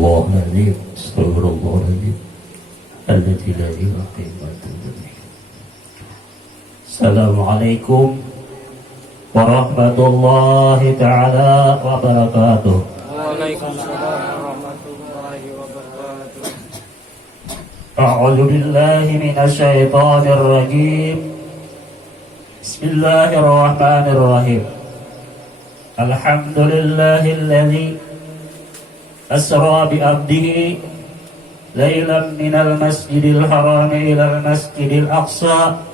Astaghfirullahaladzim, astaghfirullahaladzim, alladzi la ilaha illa huwa. Assalamualaikum warahmatullahi ta'ala wabarakatuh. Waalaikumsalam warahmatullahi wabarakatuh. A'udzu billahi minasy syaithanir rajim. Bismillahirrahmanirrahim. Alhamdulillahilladzi asra bi 'abdihi lailan minal masjidil haram ilal masjidil aqsa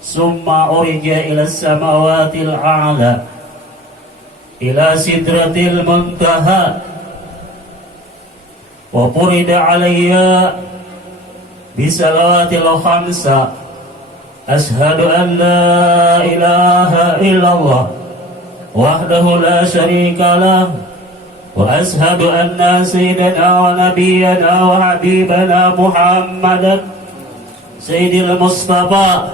summa urija ila samaawatil a'la ila sidratil muntaha wa furida alayya bisalawatil khamsa ashhadu an la ilaha illallah wahdahu la syarika lah wa ashhadu anna sayyidana wa nabiyyana wa habibana Muhammadan sayyidil mustafa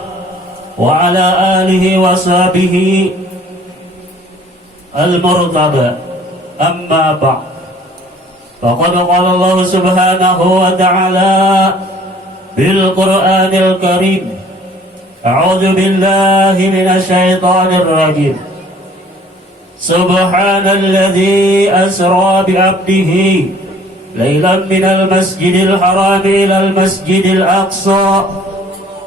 wa ala alihi wa sahbihi al-murtaba amma ba'd. Faqad qala Allah subhanahu wa ta'ala bil Qur'anil Karim. A'udzu billahi minasy syaithanir rajim. Subhanalladzi asra bi 'abdihi lailan minal masjidil haram ilal masjidil aqsa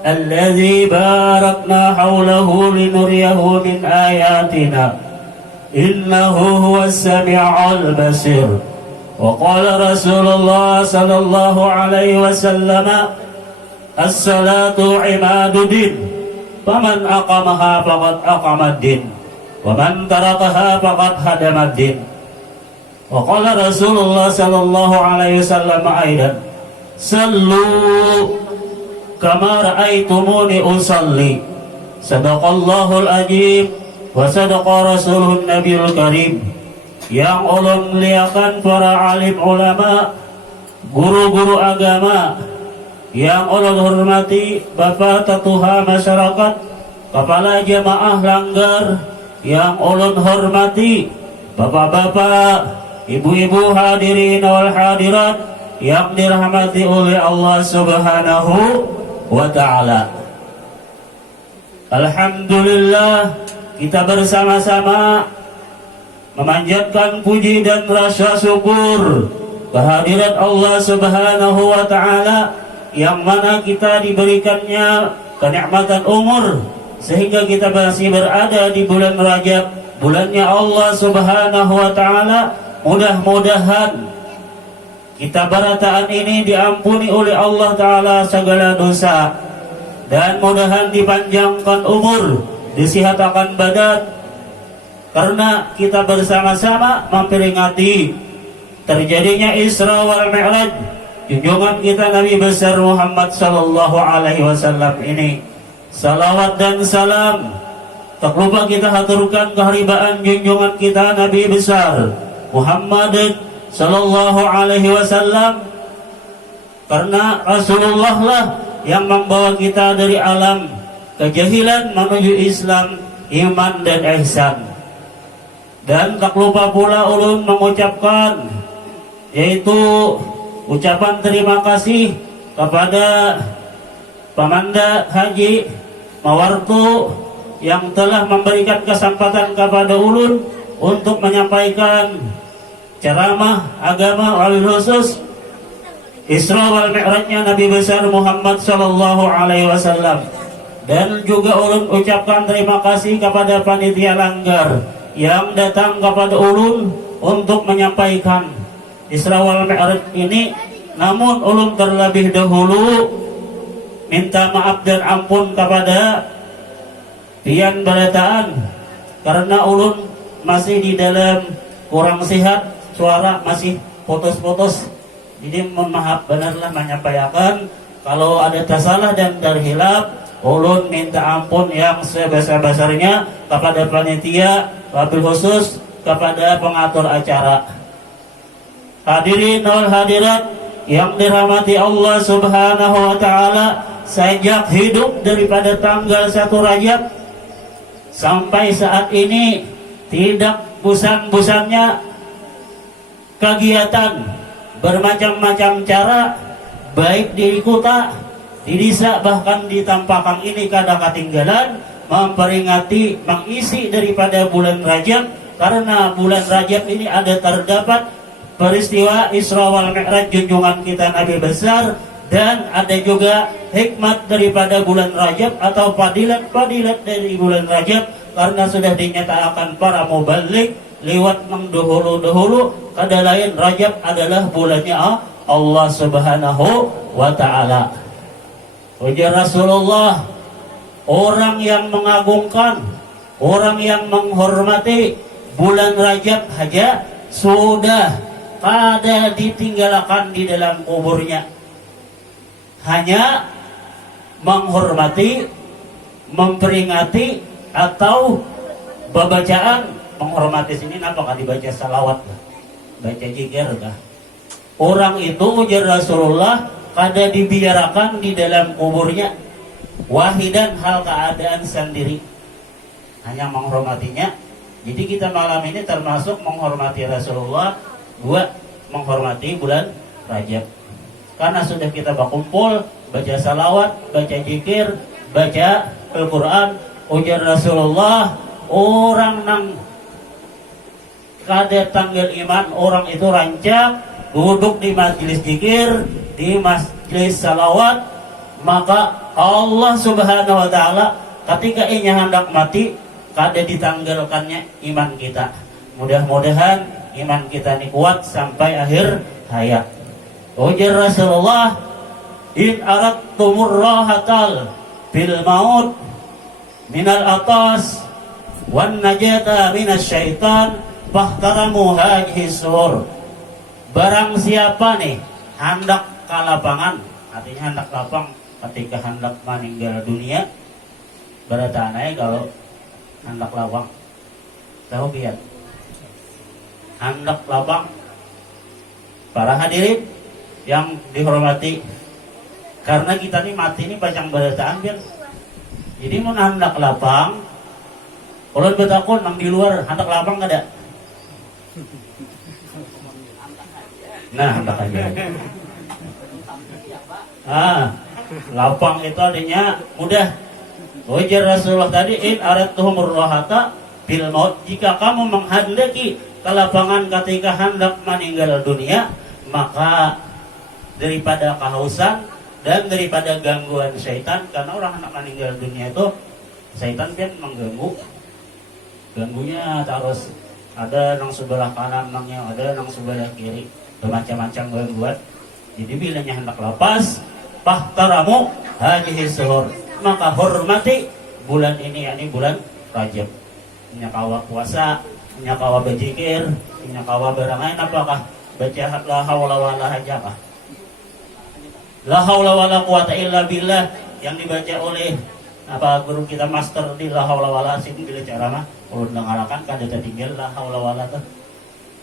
alladzi barakna hawlahu linuriyahu min ayatina innahu huwas sami'ul basir. Wa qala Rasulullah sallallahu alaihi wasallam as-salatu imaduddin faman aqamaha faqad aqamaddin wa man tarakaha faqad hadamaddin. Wa qala Rasulullah sallallahu alaihi wasallam aidan sallu kama ra'aitumuni usalli. Sadaqallahul azim wa sadaqa rasuluhun nabiyul karim. Yang Allah muliakan para alim ulama, guru-guru agama, yang Allah hormati bapak tatuha masyarakat, kepala jamaah langgar, yang Allah hormati bapak-bapak, ibu-ibu hadirin wal hadirat yang dirahmati oleh Allah subhanahu wa ta'ala. Alhamdulillah, kita bersama-sama memanjatkan puji dan rasa syukur kehadirat Allah subhanahu wa ta'ala, yang mana kita diberikannya kenikmatan umur sehingga kita masih berada di bulan Rajab, bulannya Allah subhanahu wa ta'ala. Mudah-mudahan kita barataan ini diampuni oleh Allah ta'ala segala dosa, dan mudahan dipanjangkan umur, disehatkan badan, karena kita bersama-sama memperingati terjadinya Isra wal Mi'raj junjungan kita Nabi besar Muhammad sallallahu alaihi wasallam ini. Salawat dan salam tak lupa kita haturkan keharibaan junjungan kita Nabi besar Muhammad sallallahu alaihi wasallam, karena Rasulullah lah yang membawa kita dari alam kejahilan menuju Islam, iman dan ihsan. Dan tak lupa pula ulun mengucapkan yaitu ucapan terima kasih kepada Pamanda Haji Mawartu yang telah memberikan kesempatan kepada ulun untuk menyampaikan ceramah agama wabil khusus Isra wal Mi'rajnya Nabi besar Muhammad sallallahu alaihi wasallam. Dan juga ulun ucapkan terima kasih kepada panitia langgar yang datang kepada ulun untuk menyampaikan Isra wal Mi'raj ini. Namun ulun terlebih dahulu minta maaf dan ampun kepada pian barataan, karena ulun masih di dalam kurang sehat, suara masih putus-putus. Jadi mohon maaf benarlah menyampaikan kalau ada tersalah dan terhilaf. Ulun minta ampun yang sebesar-besarnya kepada panitia, wabil khusus kepada pengatur acara. Hadirin wal hadirat yang dirahmati Allah subhanahu wa ta'ala, sejak hidup daripada tanggal 1 Rajab sampai saat ini tidak bosan-bosannya kegiatan bermacam-macam cara, baik di kota, di desa, bahkan di tampakan ini kada ketinggalan memperingati, mengisi daripada bulan Rajab, karena bulan Rajab ini ada terdapat peristiwa Isra wal Mi'raj junjungan kita Nabi besar, dan ada juga hikmat daripada bulan Rajab atau fadilat-fadilat dari bulan Rajab, karena sudah dinyatakan para mubalik lewat mendahulu-dahulu kada lain Rajab adalah bulannya Allah Subhanahu wa taala. Ujar Rasulullah, orang yang mengagungkan, orang yang menghormati bulan Rajab saja sudah kada ditinggalkan di dalam kuburnya. Hanya menghormati, memperingati, atau bacaan. Menghormati sini apakah dibaca salawat, baca zikir kah? Orang itu ujar Rasulullah kada dibiarkan di dalam kuburnya wahidan, hal keadaan sendiri, hanya menghormatinya. Jadi kita malam ini termasuk menghormati Rasulullah, dua menghormati bulan Rajab, karena sudah kita berkumpul baca salawat, baca zikir, baca Al-Quran. Ujar Rasulullah, orang nang kada tanggal iman, orang itu rancak duduk di majelis zikir, di majelis salawat, maka Allah Subhanahu wa taala ketika ia hendak mati kada ditanggalkannya iman kita. Mudah-mudahan iman kita ini kuat sampai akhir hayat. Ujar Rasulullah, in aradtumur rahatal bil maut minal atas wan najata minas syaitan fahtaramu hadhihi sur. Barang siapa nih hendak ke lapangan, artinya hendak lapang ketika hendak meninggal dunia, beratanai kalau hendak lapang, tahu biar hendak lapang. Para hadirin yang dihormati, karena kita nih mati ini pacang berataan biar. Jadi mau hendak lapang, kalau betakun nang di luar hendak lapang kada. Nah, hendak aja. Lapang itu artinya mudah. Ujar Rasulullah tadi, in aradtuhumur rahata bil maut, jika kamu menghendaki kelapangan ketika hendak meninggal dunia, maka daripada kehausan dan daripada gangguan syaitan, karena orang hendak meninggal dunia itu syaitan kan mengganggu. Ganggunya terus ada nang sebelah kanan, nangnya ada nang sebelah kiri, bermacam-macam gangguan. Jadi bilanya hendak lepas, fahtaramu hadhihi suhur, maka hormati bulan ini, yakni bulan Rajab. Nyakawa puasa, nyakawa berzikir, nyakawa berangan, apakah baca la haula wala haja kah? La haula wala quwata illa billah yang dibaca oleh guru kita master di la haula wala sing bila cara mah kalau dengarkan kada tertinggal la haula wala tuh.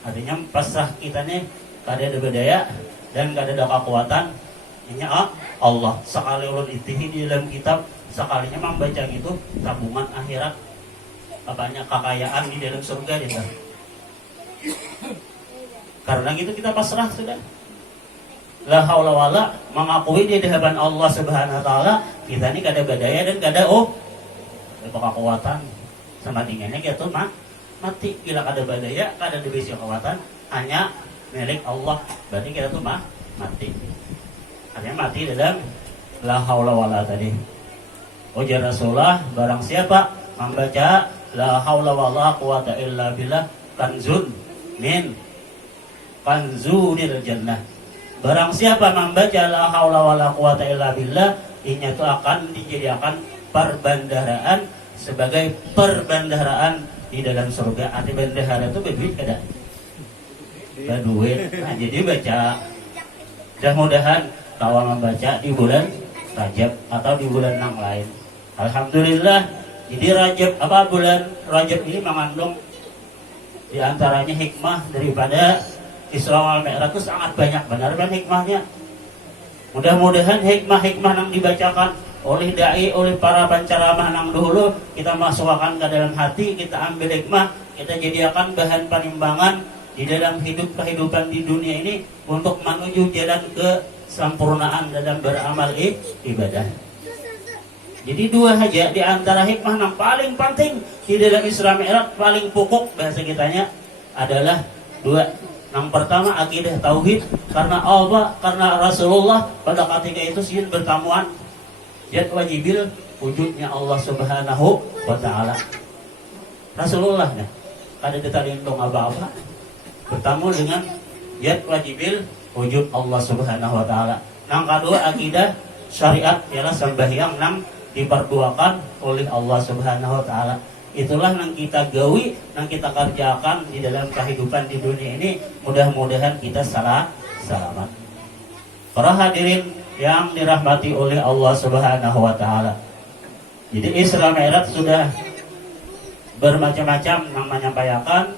Artinya pasrah kita nih kada ada bedaya dan kada ada kekuatan, hanya Allah. Sekali ulun itihi di dalam kitab, sekalinya membaca gitu tabungan akhirat, banyak kekayaan di dalam surga gitu. Karena gitu kita pasrah sudah. La haula wala, mengakui di hadapan Allah Subhanahu wa taala kita ini kada bedaya dan kada kekuatan. Sama tinggalnya gitu mati. Bila kada bedaya, kada diberi kekuatan, hanya milik Allah. Berarti kita tuh mati. Artinya mati dalam la haula wala tadi. Ujar Rasulullah, barang siapa membaca la haula wala quwata illa billah kanzun min kanzunil jannah. Barang siapa membaca la haula wala quwata illa billah, ini itu akan dijadikan perbendaharaan sebagai perbendaharaan di dalam surga. Arti bendahara itu berduit kada? Berduit. Nah, jadi baca. Mudah-mudahan kawan membaca di bulan Rajab atau di bulan yang lain. Alhamdulillah. Jadi bulan Rajab ini mengandung di antaranya hikmah daripada Isra wal Mi'raj itu sangat banyak, benar kan hikmahnya. Mudah-mudahan hikmah-hikmah yang dibacakan oleh dai, oleh para penceramah yang dulu kita masukkan ke dalam hati, kita ambil hikmah, kita jadikan bahan penimbangan di dalam kehidupan di dunia ini untuk menuju jalan kesempurnaan dalam beramal ibadah. Jadi dua aja di antara hikmah yang paling penting di dalam Isra Mi'raj, paling pokok bahasa kitanya adalah dua. Yang pertama akidah tauhid, karena Allah, karena Rasulullah pada ketika itu sih bertamuan zat wajibil wujudnya Allah Subhanahu wa taala. Rasulullah nya kada ditalindung apa-apa bertamu dengan zat wajibil wujud Allah Subhanahu wa taala. Yang kedua akidah syariat ialah sembahyang yang diperduakan oleh Allah Subhanahu wa taala. Itulah yang kita gawi, yang kita kerjakan di dalam kehidupan di dunia ini. Mudah-mudahan kita selamat. Para hadirin yang dirahmati oleh Allah Subhanahu wa taala. Jadi Isra Mi'raj sudah bermacam-macam yang menyampaikan,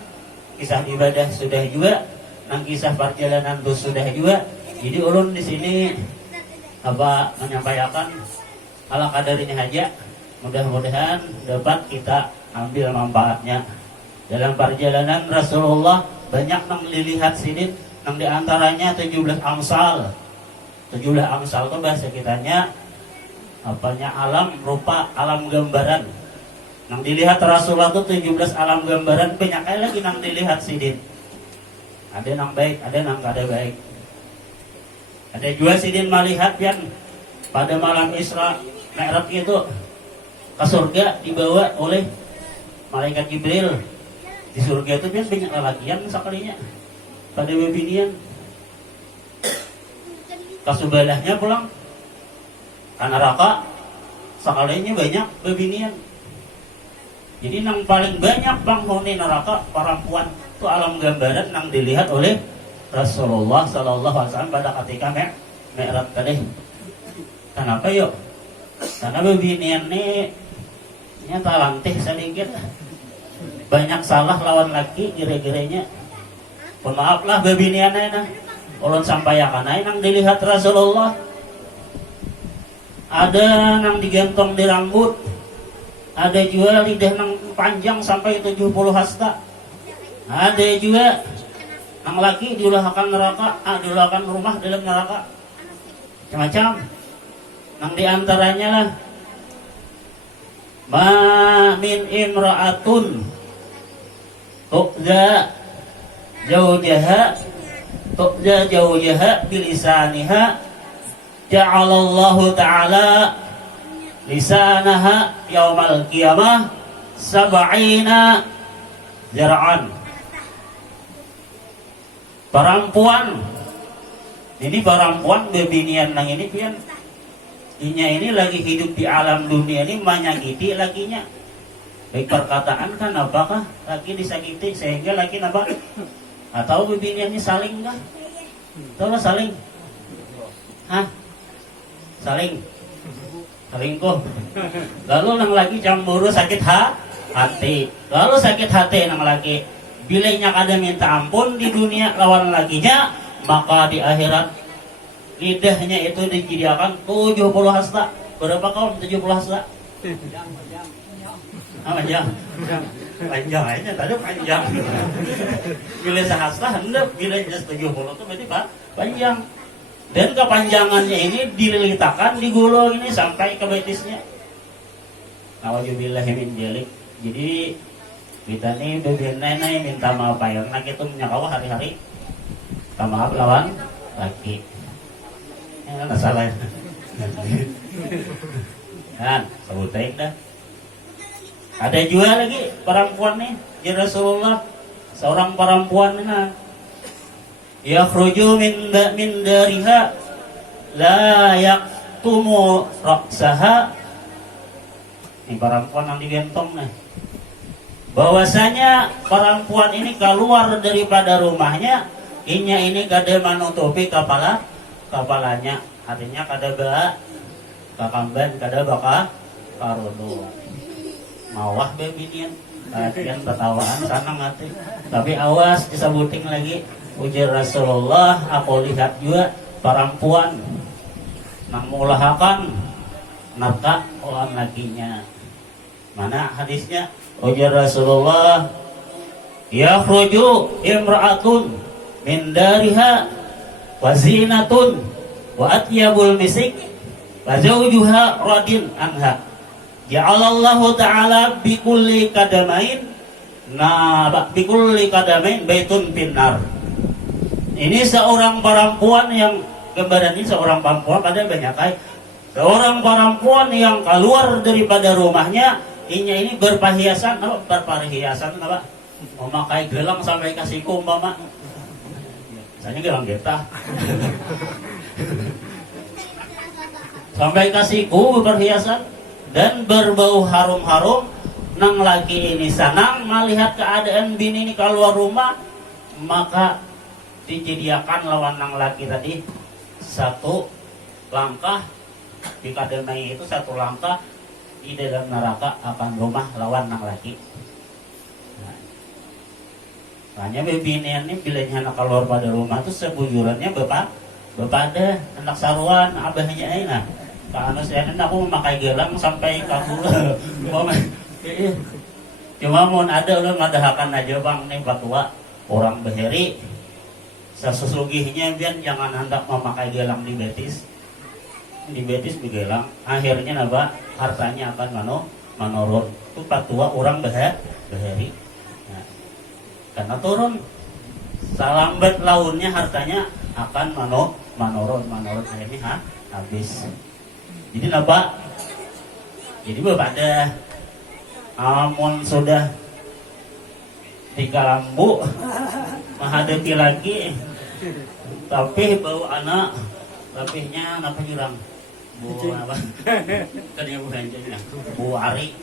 kisah ibadah sudah juga, yang kisah perjalanan itu sudah juga. Jadi ulun di sini menyampaikan ala kadarnya aja. Mudah-mudahan dapat kita ambil manfaatnya. Dalam perjalanan Rasulullah banyak yang dilihat sidin, yang diantaranya 17 amsal. 17 amsal itu bahasa kitanya alam rupa, alam gambaran. Yang dilihat Rasulullah itu 17 alam gambaran, banyak lagi yang dilihat sidin. Ada yang baik, ada yang kada baik. Ada juga sidin melihat yang pada malam Isra Mi'raj itu ke surga dibawa oleh malaikat Jibril. Di surga itu kan banyak lelakian sekalinya pada bebinian. Kasubelahnya pulang ke neraka sekalinya banyak bebinian. Jadi yang paling banyak penghuni neraka perempuan itu alam gambaran yang dilihat oleh Rasulullah Sallallahu Alaihi Wasallam pada ketika Mi'raj tadi. Kenapa yuk? Karena bebinian ini nyata lantih sedikit, banyak salah lawan laki kira-kiranya. Maaflah bebiniannya nah. Ulun sampaikan yang dilihat Rasulullah, ada yang digantung di rambut, ada juga lidah yang panjang sampai 70 hasta, ada juga yang laki diulahkan neraka, diulahkan rumah dalam neraka, macam-macam. Yang diantaranya lah ma min imra'atun tuqza zawjaha bilisaniha ja'alallahu ta'ala lisanaha yaumal qiyamah sab'ina zara'an. Perempuan ini bebinian nang ini pian inya ini lagi hidup di alam dunia ini menyakiti lakinya. Baik perkataan kan apakah laki disakiti sehingga laki apa? Atau bebiniannya saling kah? Tahu lah saling? Hah? Saling? Selingkuh. Lalu nang laki cemburu sakit hati. Lalu sakit hati nang laki. Bilanya kada minta ampun di dunia lawan lakinya, maka di akhirat lidahnya itu dijadikan 70 hasta. Berapa kaum 70 hasta? Panjang. Panjang aja tadi panjang. Bila sehasta hendak bila just 70 itu berarti panjang. Dan kepanjangannya ini dililitakan digulung ini sampai ke betisnya. Nauzubillahi min dzalik. Jadi kita nih bebenai minta maaf ya, karena kita menyakawa hari-hari. Minta maaf lawan laki. Nggak salah. Kan, sebutin dah. Ada juga lagi perempuan nih, ya Rasulullah, seorang perempuan nih, yakhruju min dariha la yaktumu ra'saha. Ini perempuan yang digentong nih. Bahwasanya perempuan ini keluar daripada rumahnya, inya ini kada menutupi kepalanya, artinya kada ba kakamban, kada baka karodo. Mawah bebinian, latihan pertawaan sana ngati. Tapi awas disebutin lagi, ujar Rasulullah, aku lihat juga perempuan nang mulahakan narka orang lakinya. Mana hadisnya? Ujar Rasulullah, yakhruju imra'atun min dariha wa zinatun wa atyabul misik wa zawjuha radin anha. Ja'alallahu ta'ala bikulli kadamain bikulli kadamain baitun finnar. Ini seorang perempuan yang gambaran ini seorang perempuan pada banyak kali. Seorang perempuan yang keluar daripada rumahnya, ini berperhiasan apa? Memakai gelang sampai ke siku umpama. Misalnya gelang getah. Sampai ke siku berperhiasan dan berbau harum-harum. Nang laki ini senang melihat keadaan bini ini keluar rumah, maka dijadiakan lawan nang laki tadi satu langkah dikademai itu satu langkah di dalam neraka akan rumah lawan nang laki. Hanya bini ini bilanya anak keluar pada rumah itu sebujurannya bapak ada anak saruan abahnya enak. Karena saya aku memakai gelang sampai kabur. Cuma mau ada udah ngadahakan aja bang nih batua orang beheri sesungguhnya biar jangan hendak memakai gelang di betis begelang akhirnya naba hartanya akan menurun itu patua orang beheri nah, karena turun salambat launnya hartanya akan menurun akhirnya habis jadi naba jadi bepada amun sudah di kalambu menghadapi lagi tapi bau anak tapihnya apa jurang bu apa kan yang bukannya bu ari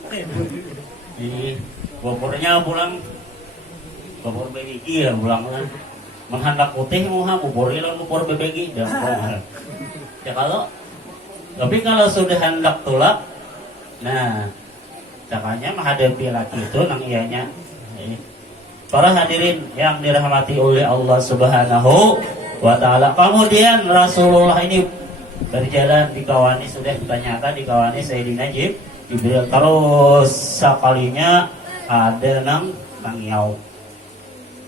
jadi bopornya pulang bopor BBG ya pulang kan menghendak putih muha bopor BBG dan ya tapi kalau sudah hendak tulak nah makanya menghadapi laki itu nang ianya. Para hadirin yang dirahmati oleh Allah Subhanahu wa taala. Kemudian Rasulullah ini berjalan dikawani sudah ternyata dikawani Sayyidina Jibril. Terus sekalinya ada nang mangyau.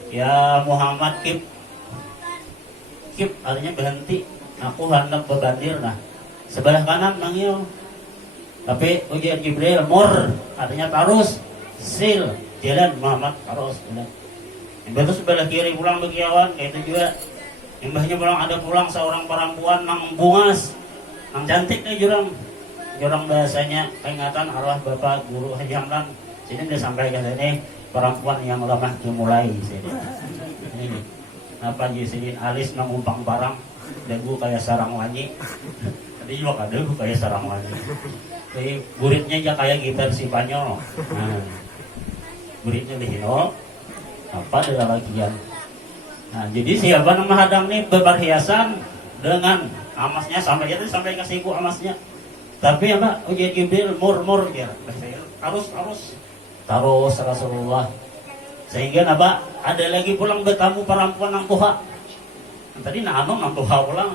Ya Muhammad kip artinya berhenti. Aku hendak berbandir nah. Sebelah kanan mangyau. Tapi ujian Jibril mur artinya tarus sil jalan Muhammad tarus jalan. Yang betul sebelah kiri pulang begiawan kayak itu juga. Imbahnya pulang seorang perempuan nang bungas, nang cantik nih jurang bahasanya peringatan arwah bapak guru Haji Hamdan. Sini dia sampaikan ini perempuan yang lemah dimulai sini. Ini apa jisin alis nang umpang barang dagu kayak sarang wanyi. Tadi juga ada kayak sarang wanyi. Jadi buritnya aja kayak gitar si Spanyol. Nah, buritnya dihino apa adalah lagian. Nah, jadi siapa nama hadang nih berperhiasan dengan amasnya sampai ke siku amasnya. Tapi apa ujian Jibril mur dia. Terus Rasulullah. Sehingga apa ada lagi pulang bertamu perempuan nang tuha. Tadi nang tuha pulang.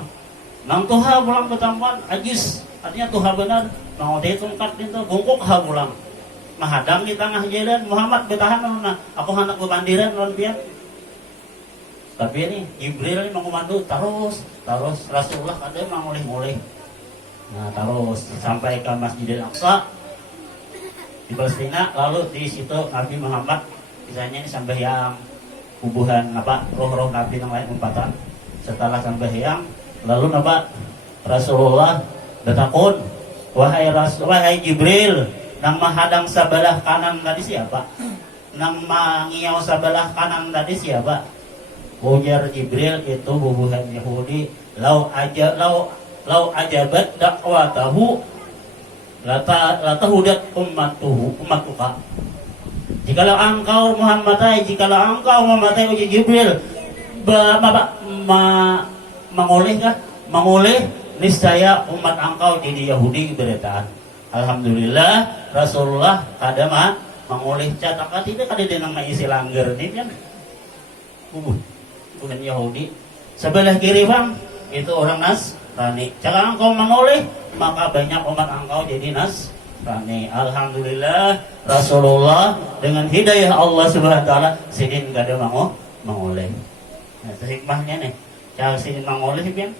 Nang tuha pulang bertamuan ajis. Artinya Tuhan benar, mau ditungkat itu bungkuk ha pulang. Mahadang di tengah jalan Muhammad bertahan nah, aku hendak berbandiran lawan dia. Tapi ini Jibril ini mengumandu terus Rasulullah ada mengoleh-oleh. Nah terus sampai ke Masjidil Aqsa di Palestina lalu di situ Nabi Muhammad misalnya ini sampai yang hubungan apa roh-roh Nabi yang lain umpatan setelah sampai yang lalu Rasulullah bertakun, wahai Jibril, nang mahadang sebelah kanan tadi siapa? Nang mangiau sebelah kanan tadi siapa? Ujar Jibril itu bubuhan Yahudi. Lau ajabat dakwatahu latahudat ummatuka. Jikalau engkau Muhammad uji Jibril mengoleh niscaya umat engkau jadi Yahudi beritaan. Alhamdulillah Rasulullah kadang mengoleh catakan tidak kada dia nama isi langgar ini kan bukan Yahudi. Sebelah kiri bang itu orang Nasrani. Jika engkau mengoleh maka banyak umat engkau jadi Rani. Alhamdulillah Rasulullah dengan hidayah Allah Subhanahu wa taala sidin kada mau mengoleh. Nah, itu hikmahnya nih. Cara sidin mengoleh pian.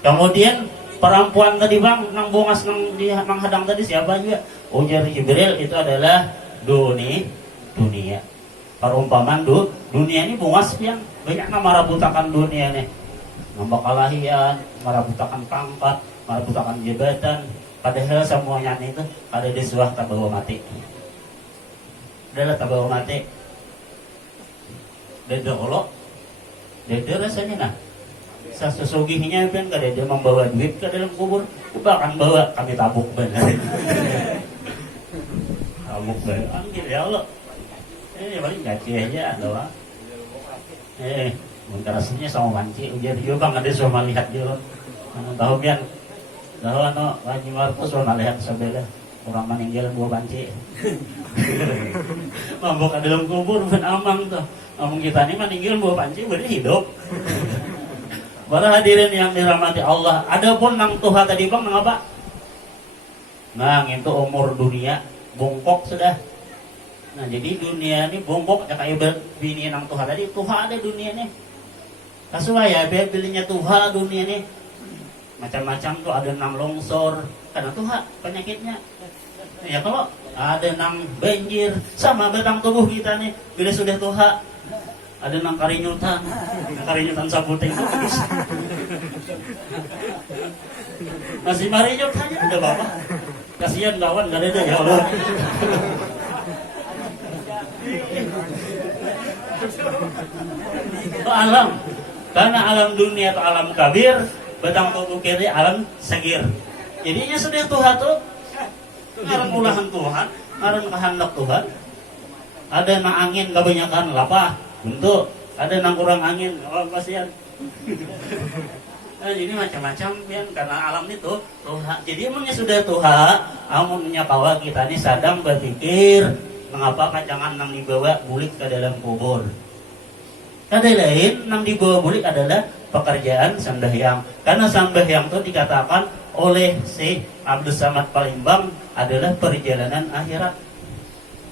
Kemudian perempuan tadi bang nang bongas nang dia menghadang tadi siapa juga? Ujar Jibril itu adalah dunia. Perumpamaan dunia ini bongas pian. Banyak nama marabutakan dunia nih. Nambah kalahian, marabutakan pangkat, marabutakan jabatan. Padahal semuanya itu ada di suah tabawa mati. Adalah tabawa mati. Dede olok, dede rasanya nah. Sesugihnya kan kada dia membawa duit ke dalam kubur, bahkan bawa kami tabuk benar. Tabuk benar, anggil ya Allah. Ini paling gaji aja doang. Menterasnya sama manci, ujar juga bang ada semua lihat juga. Tahu pian. Tahu Haji Markus orang lihat sebelah orang meninggal buah banci. Mabok ke dalam kubur bukan amang tuh. Amang kita ini meninggal buah banci berarti hidup. Para hadirin yang dirahmati Allah, adapun nang Tuhan tadi bang nang apa? Nang itu umur dunia bongkok sudah. Nah jadi dunia ini bongkok ya kayak bini nang Tuhan tadi. Tuhan ada dunia nih. Kasuah ya belinya Tuhan dunia nih. Macam-macam tuh ada nang longsor karena Tuhan penyakitnya. Ya kalau ada nang banjir sama batang tubuh kita nih bila sudah Tuhan. Ada nang karinyutan sabuting itu bisa. Masih marinyutan aja ada bapak. Kasihan kawan gak ada ya Allah. Itu alam. Karena alam dunia atau alam kabir, batang tubuh kiri alam sagir. Jadinya sudah Tuhan tuh ngaran ulahan Tuhan, ngaran kehendak Tuhan. Ada nang angin kebanyakan lapah. Untuk ada nang kurang angin, kasihan. Nah, jadi macam-macam yang karena alam itu Tuhan. Jadi emangnya sudah Tuhan, amunnya kawa kita ini sedang berpikir mengapa panjangan nang dibawa bulik ke dalam kubur. Ada lain nang dibawa bulik adalah pekerjaan sembahyang. Karena sembahyang itu dikatakan oleh si Abdul Samad Palembang adalah perjalanan akhirat.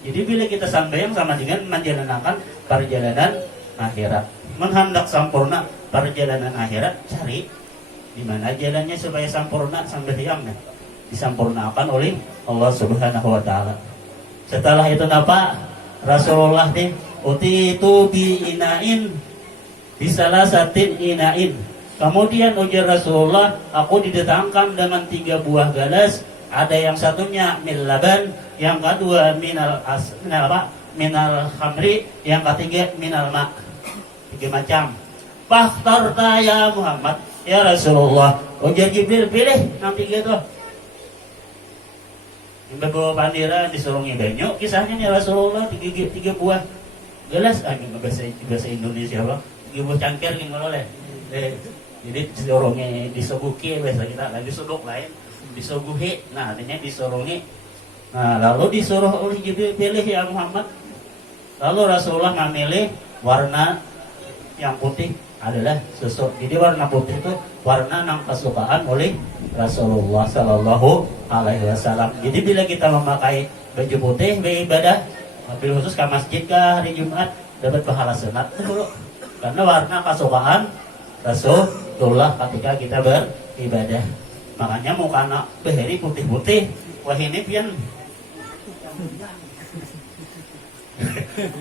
Jadi bila kita sembahyang sama dengan menjalankan perjalanan akhirat. Menghendak sempurna perjalanan akhirat, cari di mana jalannya supaya sempurna sembahyangnya. Disempurnakan oleh Allah Subhanahu wa taala. Setelah itu apa? Rasulullah nih utitu bi inain di salah satin inain. Kemudian ujar Rasulullah, aku didatangkan dengan 3 buah galas. Ada yang satunya min laban, yang kedua minal khamri, yang ketiga minal ma. 3 macam. Fakhtarta ya Muhammad, ya Rasulullah. Ujar Jibril, pilih yang 3 tuh. Yang bawa pandira disuruh ngibanyu, kisahnya nih Rasulullah 3 buah gelas. Bahasa Indonesia bang, 3 buah cangkir gimana oleh. Jadi disuruhnya disuguhi, bahasa kita lagi suduk lain. Disuguhi, nah artinya disuruhi. Nah lalu disuruh oleh Jibril pilih ya Muhammad. Lalu Rasulullah memilih warna yang putih adalah susu. Jadi warna putih itu warna yang kesukaan oleh Rasulullah Sallallahu Alaihi Wasallam. Jadi bila kita memakai baju putih beribadah, mobil khusus ke masjid ke hari Jumat dapat pahala sunat. Karena warna kesukaan Rasulullah ketika kita beribadah. Makanya mau anak beheri putih-putih, wah ini pian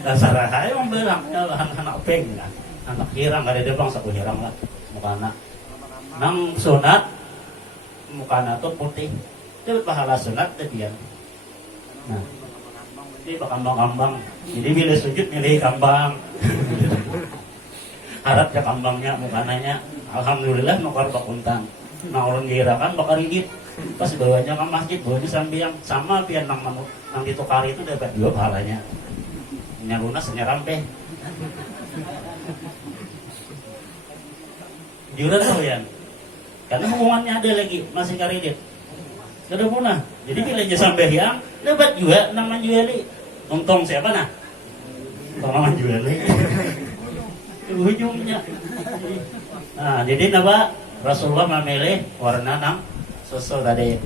dasar saya membelang anak peng lah, anak hirang ada debang satu hirang lah, muka anak nang sunat muka anak tuh putih, itu pahala sunat tadian. Nah, ini kambang-kambang, jadi bila sujud milih kambang, harap ya kambangnya mukananya, alhamdulillah nukar bakuntang. Nah orang girakan bakar ringgit pas bawanya ke masjid, bawanya sambil yang sama pian nang ditukar itu dapat 2 pahalanya. Nyarunas nyarampe juran tuh ya, karena hubungannya ada lagi masih karidit sudah punah. Jadi bila aja sampai yang dapat juga nang menjuali untung siapa nah tolong menjuali ujungnya. Nah jadi napa Rasulullah memilih warna nang susu tadi.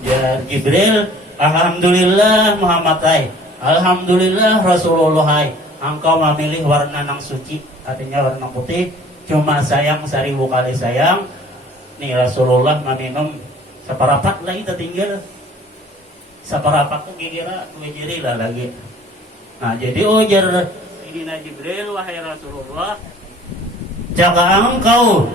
Ya Jibril, alhamdulillah Muhammad ay, alhamdulillah Rasulullah ay, engkau memilih warna nang suci, artinya warna putih. Cuma sayang 1000 kali sayang, nih Rasulullah meminum separapat lagi tertinggal. Separapat tuh kira 2 jari lah lagi. Nah jadi ujar ini Jibril, wahai Rasulullah, jaga engkau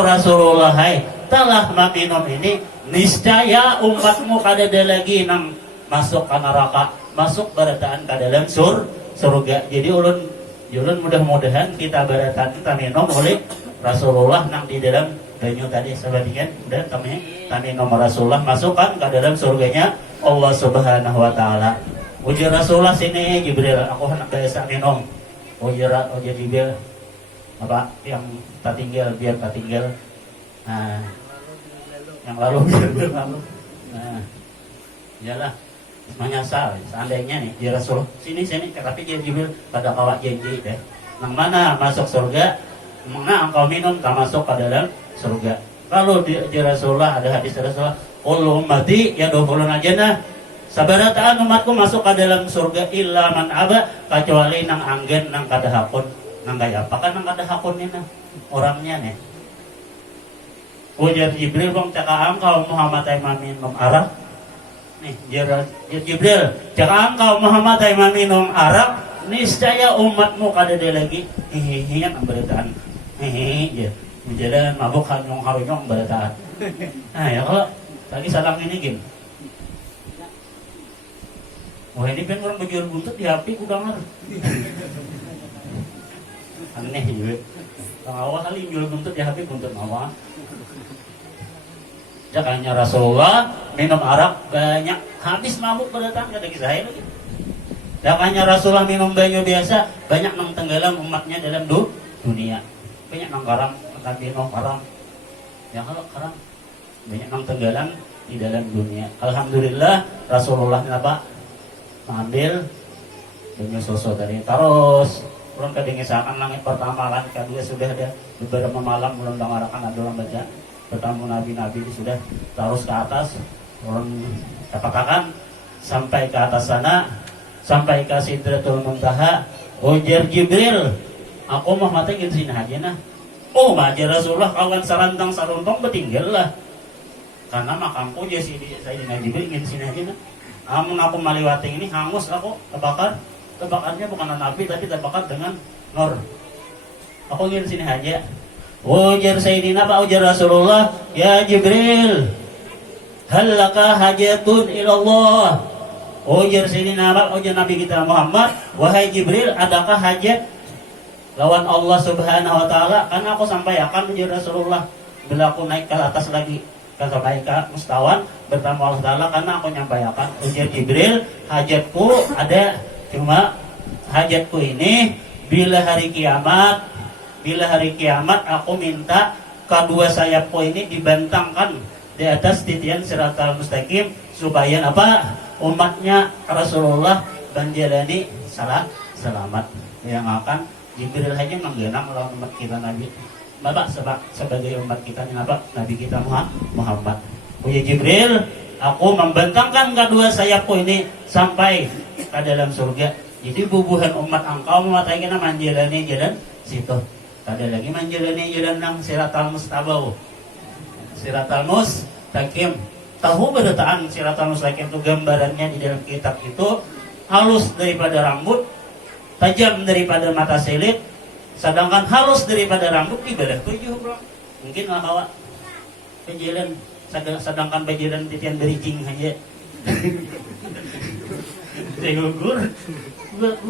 Rasulullah hai, telah meminum ini, niscaya umatmu kadada lagi nang masuk ke neraka, masuk barataan ke dalam surga. Jadi ulun mudah-mudahan kita barataan kita minum oleh Rasulullah nang di dalam banyu tadi sebandingkan dan kami minum Rasulullah masukkan ke dalam surganya Allah Subhanahu wa taala. Ujar Rasulullah sini Jibril, aku hendak biasa minum. Ujar Jibril, apa yang tak tinggal biar tak tinggal. Nah, yang lalu biar berlalu. Nah, iyalah menyasal. Seandainya nih, ya Rasul, sini, tapi dia Jibril pada kawat janji deh. Nang mana masuk surga, mana engkau minum tak masuk ke dalam surga. Kalau di Rasulullah ada hadis Rasulullah, "Qul ummati yadkhuluna jannah." Sabarataan umatku masuk ke dalam surga illa man aba, kecuali nang anggen nang kadahakun. Nang gaya apa kan nang kadahakun ini nah orangnya nih. Ujar Jibril, bang cakap engkau Muhammad ay minum arak. Nih Jibril, cakap engkau Muhammad ay minum arak, niscaya umatmu kadada lagi hihihian beritaan hihihi ya. Jalan mabuk harunyong beritaan. Nah ya kalau lagi salang ini gini. Wah ini kan orang berjual buntut di HP kudangar. Aneh juga. Kang awal kali jual buntut di HP buntut awal. Jakanya Rasulullah minum arak banyak, habis mabuk berdatang kata kisah lagi. Jakanya Rasulullah minum banyu biasa, banyak nang tenggelam umatnya dalam dunia. Banyak nang karam, tapi nang karam. Yang kalau karam banyak nang tenggelam di dalam dunia. Alhamdulillah Rasulullah apa? Ambil banyu susu dari terus orang kedengesakan langit pertama, langit kedua sudah ada beberapa malam belum dengarakan ada orang baca bertamu nabi-nabi sudah terus ke atas orang katakan sampai ke atas sana sampai ke Sidratul Muntaha. Ujar Jibril, aku mah mati gitu sini aja nah. Oh maja Rasulullah kawan sarantang saruntong betinggal lah karena makamku jadi Sayyidina Jibril gitu sini aja nah. Amun aku maliwati ini hangus aku tebakannya bukan nabi tapi terbakar dengan nur. Aku ingin sini aja. Ujar Sayyidina Pak ujar Rasulullah, ya Jibril, hal laka hajatun ilallah. Ujar Sayyidina Pak ujar Nabi kita Muhammad, wahai Jibril, adakah hajat lawan Allah Subhanahu wa taala? Karena aku sampaikan ujar Rasulullah, bila aku naik ke atas lagi sampai ke mustawan bertemu Allah Ta'ala karena aku nyampaikan ujar Jibril, hajatku ada, cuma hajatku ini bila hari kiamat aku minta kedua sayapku ini dibentangkan di atas titian siratal mustaqim supaya apa umatnya Rasulullah menjalani selamat yang akan Jibril aja menggenang lawan umat kita Nabi Bapak sebagai umat kita apa Nabi kita Muhammad. Punya Jibril, aku membentangkan kedua sayapku ini sampai ke dalam surga. Jadi bubuhan umat engkau memataikan menjalani jalan situ. Ada lagi menjalani jalan nang Siratal Mustaqim. Siratal Mustaqim. Tahu berataan Siratal Mustaqim itu gambarannya di dalam kitab itu halus daripada rambut, tajam daripada mata silit. Sedangkan halus daripada rambut ibadah 7 bro. Mungkin lah bawa penjalan sedangkan penjalan titian bericing aja. Tegugur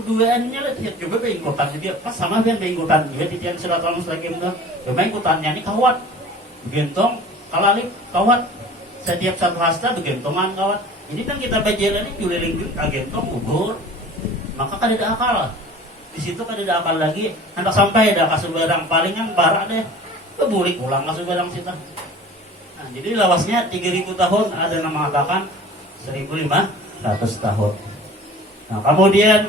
duaannya lah tiap juga pengikutan dia pas sama kan pengikutan dia titian Siratal Mustaqim tuh. Cuma ikutannya ini kawat. Begentong kalalik kawat. Setiap satu hasta begentongan kawat. Jadi kan kita penjalan ini juleling kagentong gugur. Maka kan ada akal. Di situ kan ada akal lagi hendak sampai ada kasus barang palingan barak deh kebulik ulang kasus barang situ. Nah, jadi lawasnya 3000 tahun ada yang mengatakan 1500 tahun. Nah kemudian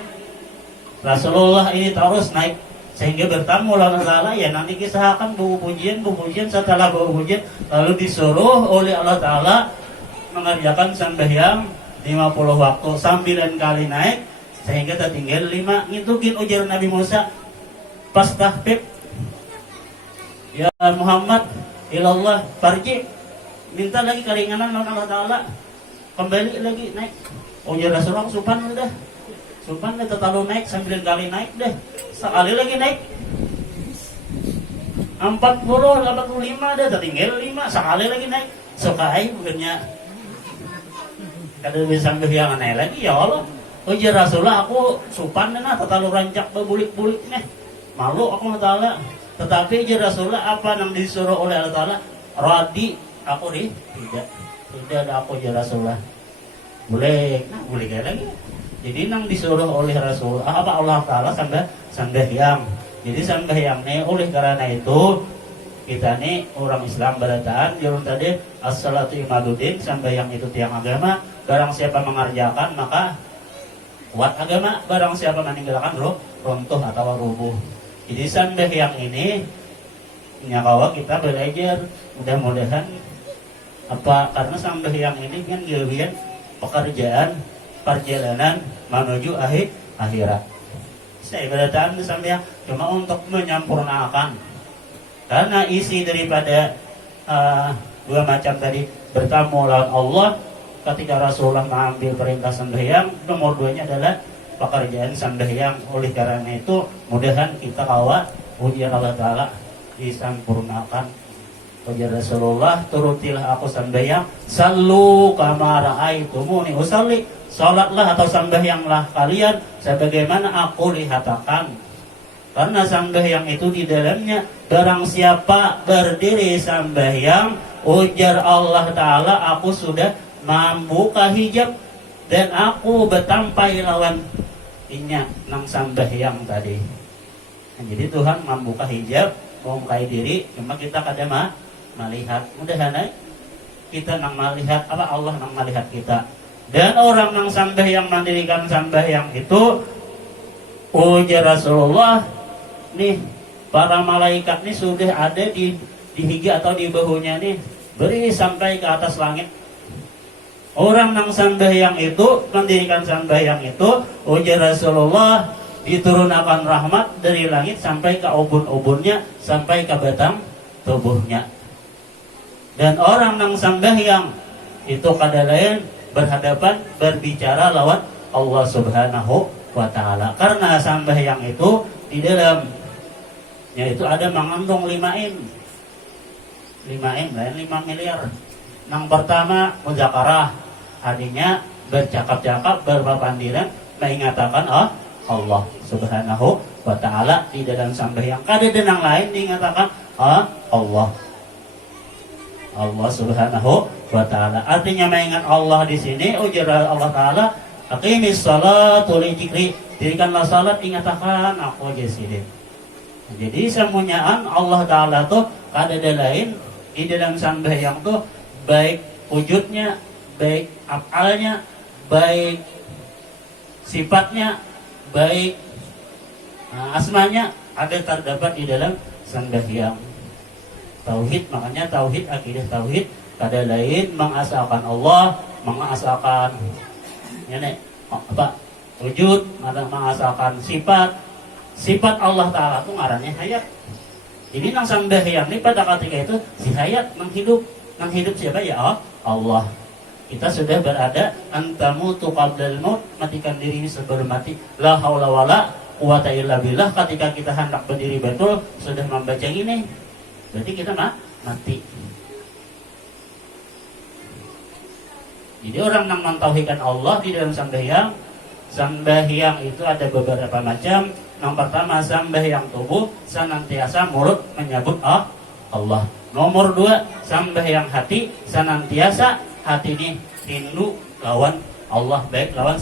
Rasulullah ini terus naik sehingga bertamu lawan Allah ya nanti kisahkan buku pujian setelah buku pujian lalu disuruh oleh Allah Ta'ala mengerjakan sembahyang 50 waktu 9 kali naik sehingga tertinggal 5. Ngitukin ujar Nabi Musa pas tahbib, ya Muhammad ilallah farji, minta lagi keringanan lawan Allah Ta'ala, kembali lagi naik. Ujar Rasulullah supan udah terlalu naik, 9 kali naik deh, sekali lagi naik 40, 85 deh, tertinggal 5, sekali lagi naik. Sukai bukannya kada bisa yang aneh lagi, ya Allah. Ujar Rasulullah, aku supan deh nah, terlalu rancak berbulik-bulik nih, malu aku Allah Ta'ala. Tetapi ujar Rasulullah, apa yang disuruh oleh Allah Ta'ala? Radi, aku tidak ada aku ujar Rasulullah. Boleh kayak lagi. Jadi nang disuruh oleh Rasul apa Allah Ta'ala sembahyang. Jadi sembahyangnya oleh karena itu kita nih orang Islam berataan jalan tadi as-salatu imaduddin, sembahyang itu tiang agama. Barang siapa mengerjakan maka kuat agama, barang siapa meninggalkan runtuh atau rubuh. Jadi sembahyang ini nyakawa kita belajar, mudah-mudahan apa karena sembahyang ini kan giliran pekerjaan perjalanan menuju akhirat. Saya berataan sembahyang cuma untuk menyampurnakan, karena isi daripada dua macam tadi bertamu lawan Allah. Ketika Rasulullah mengambil perintah sembahyang, nomor 2-nya adalah pekerjaan sembahyang. Oleh karena itu mudahan kita kawa ujian Allah Ta'ala disampurnakan. Ujar Rasulullah, turutilah aku sembahyang, sallu kama ra'aitumuni usalli, salatlah atau sembahyanglah kalian sebagaimana aku lihatakan. Karena sembahyang itu di dalamnya barang siapa berdiri sembahyang, ujar Allah Ta'ala, aku sudah membuka hijab dan aku bertampai lawan inya nang sembahyang tadi. Nah, jadi Tuhan membuka hijab, membuka diri, cuma kita kadang melihat. Mudah-mudahan kita nang melihat apa Allah nang melihat kita. Dan orang nang sembahyang mendirikan sembahyang itu ujar Rasulullah nih, para malaikat nih sudah ada di higa atau di bahunya nih, beri sampai ke atas langit. Orang nang sembahyang itu mendirikan sembahyang itu ujar Rasulullah diturunkan rahmat dari langit sampai ke ubun-ubunnya, sampai ke batang tubuhnya. Dan orang nang sembahyang itu kada lain berhadapan berbicara lawan Allah Subhanahu wa Ta'ala. Karena sembahyang itu di dalam yaitu ada mengandung 5 M lain 5 miliar. Yang pertama muzakarah, artinya bercakap-cakap, berpapandiran, mengatakan Allah Subhanahu wa Ta'ala di dalam sembahyang. Kada ada yang lain diingatakan Allah Subhanahu wa Ta'ala. Artinya mengingat Allah di sini ujar Allah Ta'ala, aqimis salatu li dzikri, dirikanlah salat ingatakan aku aja sini. Jadi semuanyaan Allah Ta'ala tuh kada ada lain di dalam sembahyang tuh, baik wujudnya, baik afalnya, baik sifatnya, baik asmanya ada terdapat di dalam sembahyang. Tauhid, makanya tauhid, akidah tauhid kada lain mengasalkan Allah, mengasalkan wujud, mengasalkan sifat Allah Ta'ala itu ngarannya hayat. Jadi nang sembahyang ini pada ketika itu si hayat nang hidup siapa ya Allah. Kita sudah berada antamutu qablal maut, matikan diri ini sebelum mati. La haula wala quwata illa billah. Ketika kita hendak berdiri betul sudah membaca ini, berarti kita mati. Jadi orang yang mentauhidkan Allah di dalam sembahyang itu ada beberapa macam. Yang pertama sembahyang tubuh, senantiasa mulut menyebut Allah. Nomor 2 sembahyang hati, senantiasa hati ini rindu lawan Allah, baik lawan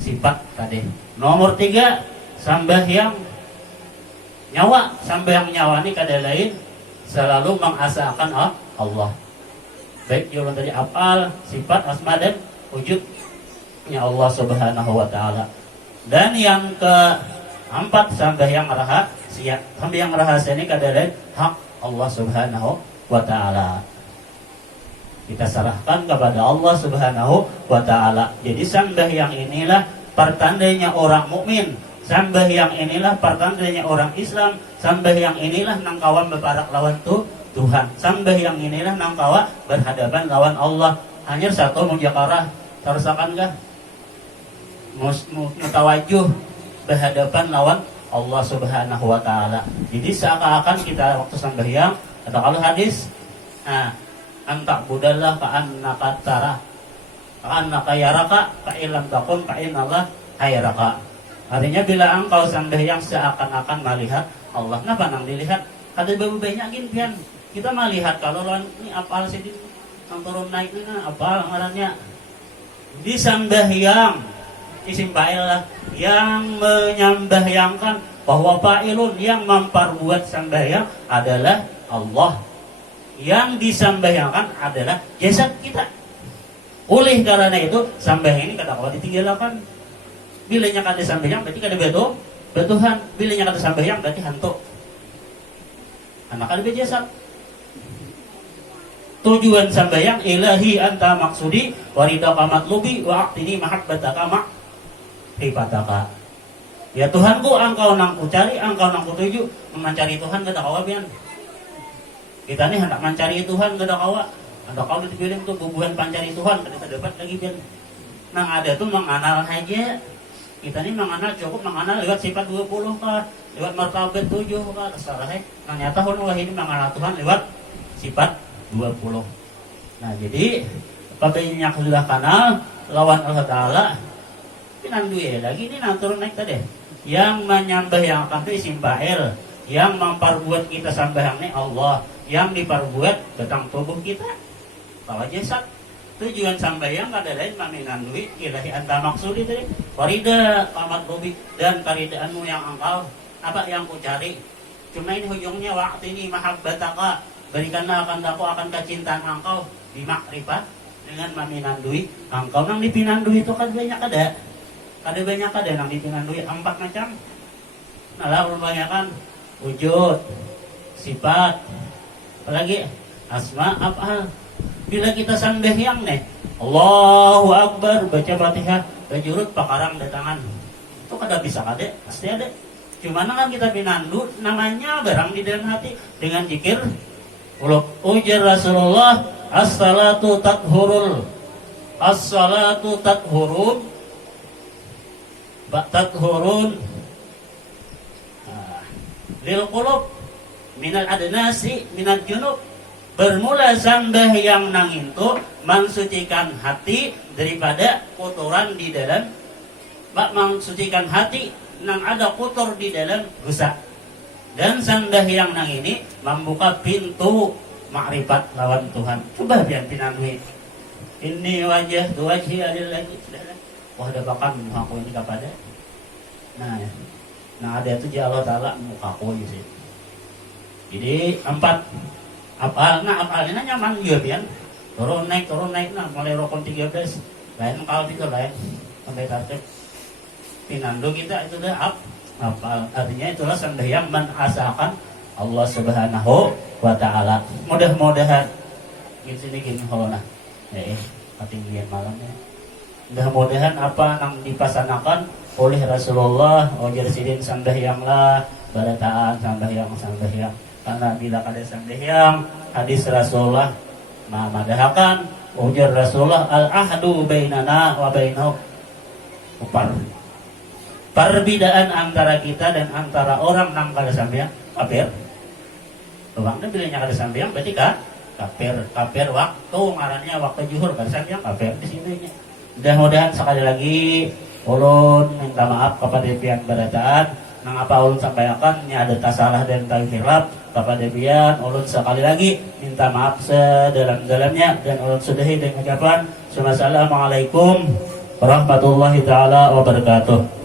sifat tadi. Nomor 3 sembahyang nyawa. Sembahyang nyawa ini kada lain selalu mengasalkan Allah, baik jalan tadi afal, sifat, asma dan wujudnya Allah Subhanahu wa Ta'ala. Dan yang keempat sembahyang rahasia. Sembahyang rahasia ini kada lain hak Allah Subhanahu wa Ta'ala. kita serahkan kepada Allah Subhanahu wa taala. Jadi sembahyang inilah pertandanya orang mukmin. Sembahyang inilah pertandanya orang Islam. Sembahyang inilah nangkawan beparak lawan Tuhan. Sembahyang inilah nangkawa berhadapan lawan Allah. Hanya satu mujakarah terusakan kah? Mutawajuh berhadapan lawan Allah Subhanahu wa taala. Jadi seakan-akan kita waktu sembahyang atau kalau hadis antak budallah ka'annaka tara ka'annaka yaraka fa'ilam takun fa'inallah hayaraka. Artinya bila engkau sembahyang seakan-akan melihat Allah. Kenapa nang dilihat? Ada banyak gini kita melihat kalau ini apal sih yang turun naik ini apa ngarannya di sembahyang isim fa'il lah yang menyembahyangkan bahwa fa'ilun yang memperbuat sembahyang adalah Allah. Yang disambahyangkan adalah jasad kita. Oleh karena itu sambahyang ini kada kawa ditinggalkan. Bila nya kada sambahyang berarti kada betuhan. Bila nya kada sambahyang berarti hantu. Anak kada jasad. Tujuan sambahyang ilahi anta maksudi waridaka matlubi wa aqtini mahabbataka ma hibataka. Ya Tuhanku, engkau nang ku cari, engkau nang ku tuju. Mencari Tuhan kada kawa pian. Kita nih hendak mencari Tuhan kada kawa. Ada kau dipilih tuh bubuhan pancari Tuhan kada dapat lagi pian. Nang ada tuh mengenal aja. Kita nih mengenal cukup mengenal lewat sifat 20 kah, lewat martabat 7 kah, terserah Nang nyata wah ini mengenal Tuhan lewat sifat 20. Nah, jadi apabila sudah kenal lawan Allah Ta'ala pinan duwe lagi ini nang turun naik tadi. Yang menyambahyangkan itu isim fa'il, yang memperbuat kita sambahyang ini Allah, yang diperbuat tentang tubuh kita bahwa jasad. Tujuan sambahyang kada lain maminandui ilahi anta maksudi tadi warida qamat lobi dan karidaanmu yang engkau apa yang ku cari. Cuma ini ujungnya waktu ini mahabbataka berikanlah akan aku akan kecintaan engkau di makrifat dengan maminandui engkau nang dipinandui itu kan banyak ada banyak ada nang dipinandui 4 macam. Nah kebanyakan wujud, sifat, apalagi asma, af'al. Bila kita sambahyang nih, Allahu Akbar, baca Fatihah, bajurut pakarang datangan. Itu kada bisa kada, pasti ada. Cuma kan kita pinandu namanya barang di dalam hati dengan zikir. Ujar Rasulullah, as-salatu tathurul. As-salatu tathurun. Tathurun. Lil qulub minal adnasi minal junub. Bermula sambahyang nang itu mensucikan hati daripada kotoran di dalam mensucikan hati nang ada kotor di dalam dosa. Dan sambahyang nang ini membuka pintu makrifat lawan Tuhan. Coba biar pinanui. Ini wajah tu wajhi alillahi. Wah ada bakal mukaku ini kepada. Nah ada itu Allah Ta'ala mukaku sih. Jadi 4 apalnya nyaman juga pian. Turun naik nah mulai rokon 13. Lain kalau itu lain sampai target. Pinando kita itu dah apal. Artinya itulah sambahyang menasakan Allah Subhanahu wa taala. Mudah-mudahan gini holona. Ketinggian malamnya. Mudah-mudahan apa yang dipasanakan oleh Rasulullah ojar sidin sambahyanglah barataan sambahyang. Karena bila kada sambahyang hadis Rasulullah madahakan ujar Rasulullah al-ahdu bainana wa bainahu perbedaan antara kita dan antara orang nang kada sambahyang kafir. Bawangna bila nya kada sambahyang berarti kafir waktu ngarannya waktu zuhur kada sambahyang kafir di sini nya. Mudah-mudahan sekali lagi ulun minta maaf kepada pihak barataan nang apa ulun sampaikan nya ada tasalah dan hilaf kepada pian ulun sekali lagi minta maaf sedalam-dalamnya dan ulun sudahi dengan ucapan assalamualaikum warahmatullahi taala wabarakatuh.